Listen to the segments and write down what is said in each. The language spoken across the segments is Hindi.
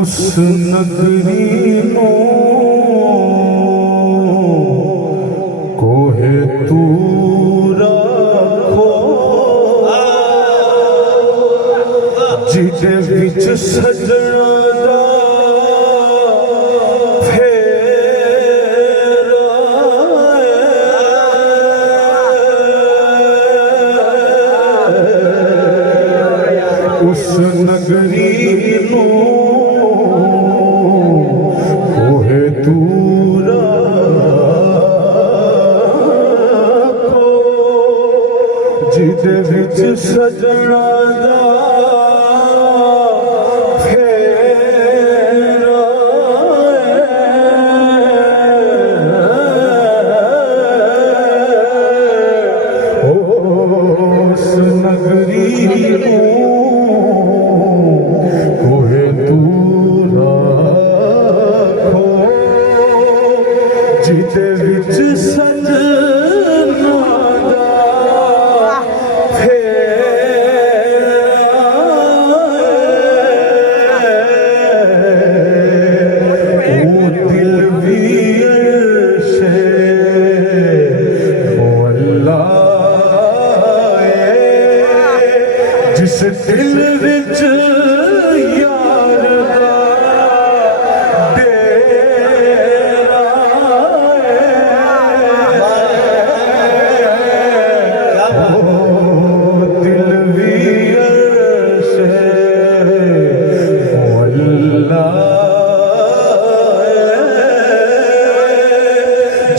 उस नगरी नो कोहे तू रखो जिदे विच सजना दा उस नगरी नो कोहे दूर रखो जिदे विच सजना दा फेरा उस नगरी नो जिदे विच सजना दा फेरा ओ दिल भी अर्शे ओ अल्लाह जिस दिल विच यार दा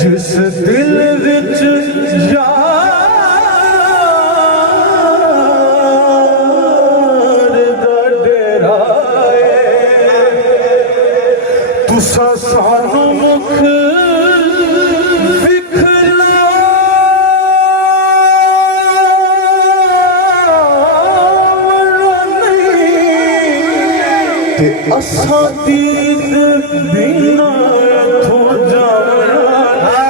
जिस दिल विच यार दा डेरा तुसा सानू मुख ते असा दीद बिना थो जावना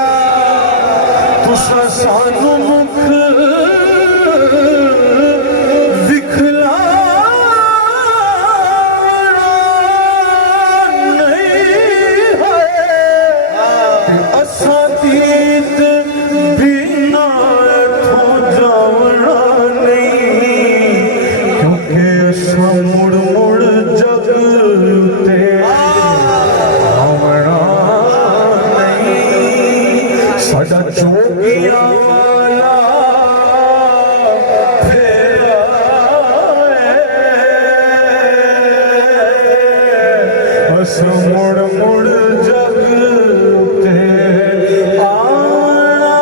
तुसा सानू मुख विखलावना नहीं है ते असा दीद बिना थो जावना नहीं क्योंकि असा मुड़ मुड़ जगते आवना नहीं साडा चौकिया वाला फेरा अस मुड़ मुड़ जगते आना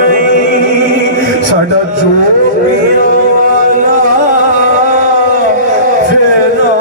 नहीं साडा चौकिया वाला फेरा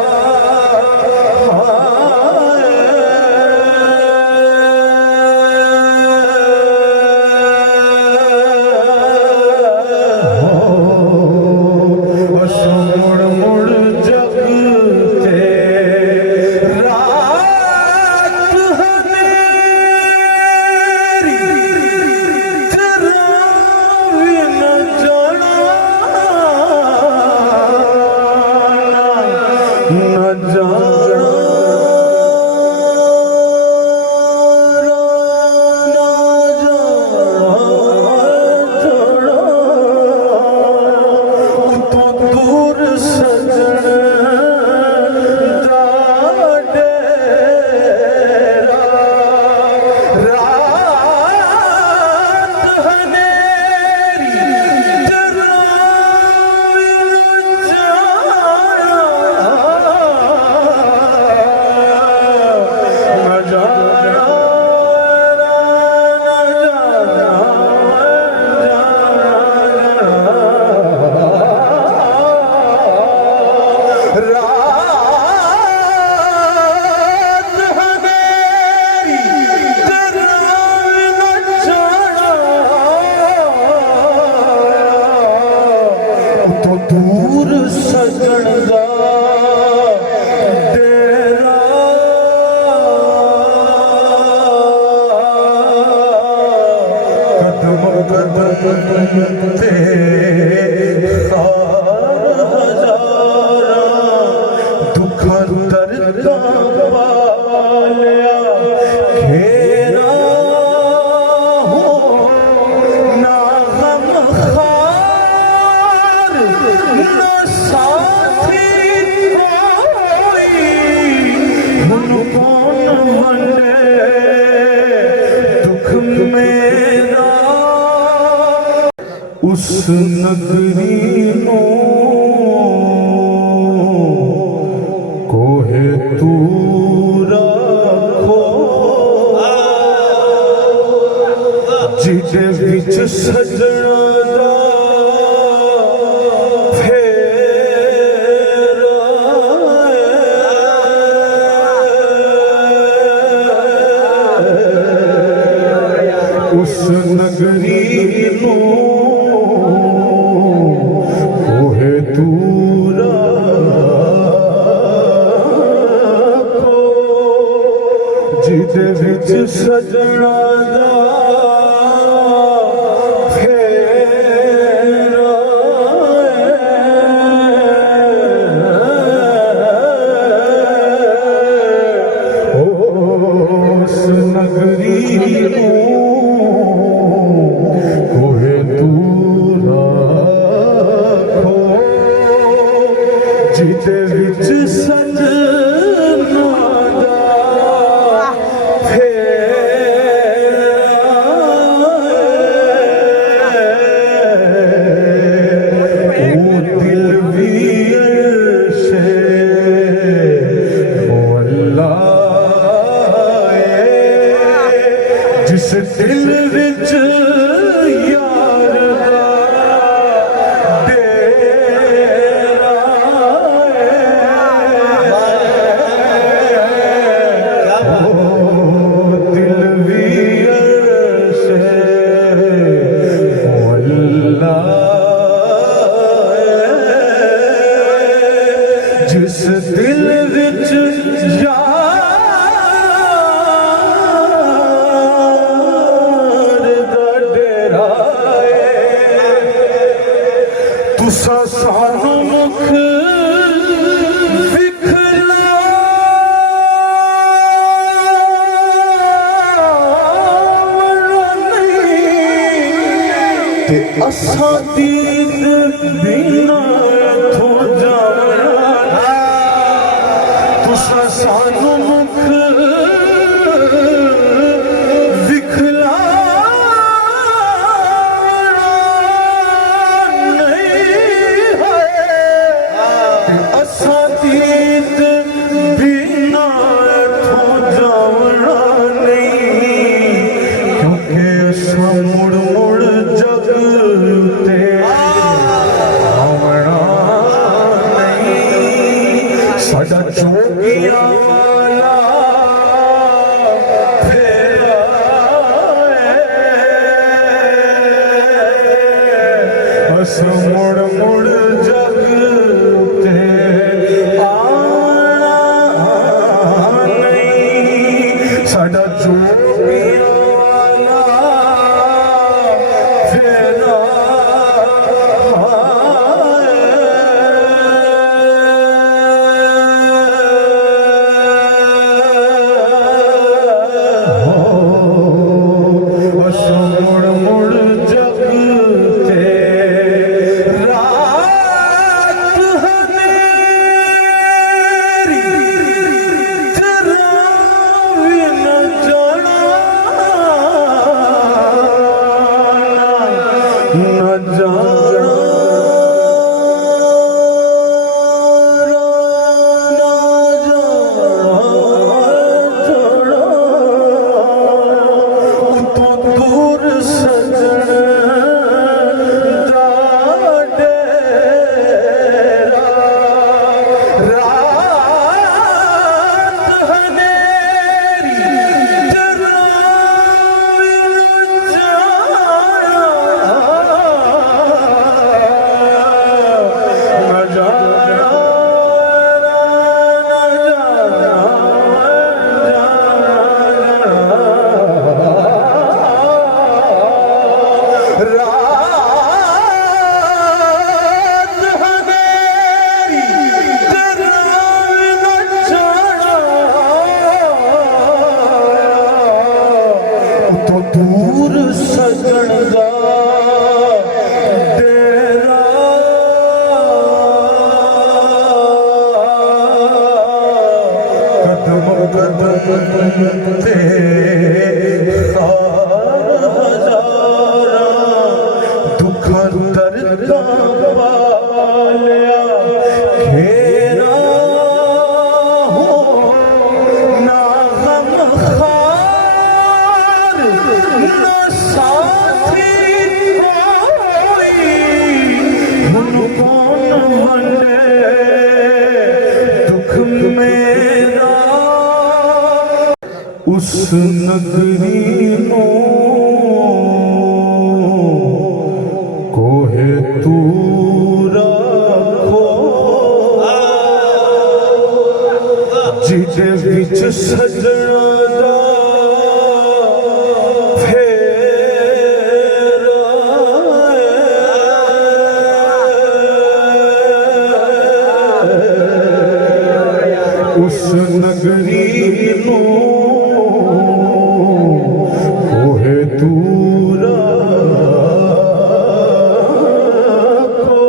उस नगरी नो कोहे तू रखो जिदे विच सजना दा उस नगरी नो कोहे तू रखो जिदे विच सजना दा जिदे विच सजना दा फेरा ओ दिल भी अर्शे ओ अल्लाह जिस दिल विच यार दा जिस दिल विच यार दा डेरा तुसा सानू मुख ते असां दीद बिना इत्थों जावना तुसा सानू मुख विखलावना नहीं है ते असां दीद बिना इत्थों जावना नहीं क्योंकि असां मुड़ मुड़ जग ते आवना नहीं साडा जोगिया वाला फेरा अस मुड़ मुड़ जग ते आना नहीं साडा जोगिया वाला फेरा उस नगरी नो कोहे तू रखो जिदे विच सजना दा उस नगरी नो कोहे दूर रखो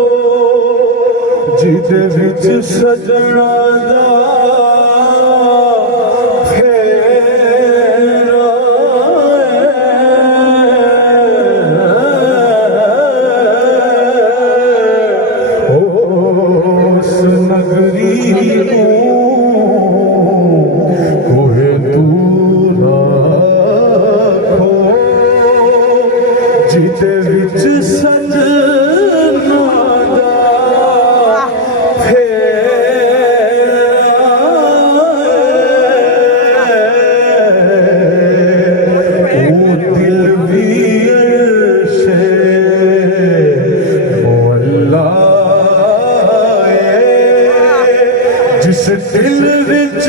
जिदे विच सजना दा फेरा उस नगरी नो जिदे विच सजना दा फेरा ओ दिल भी अर्शे ओ अल्लाह जिस दिल विच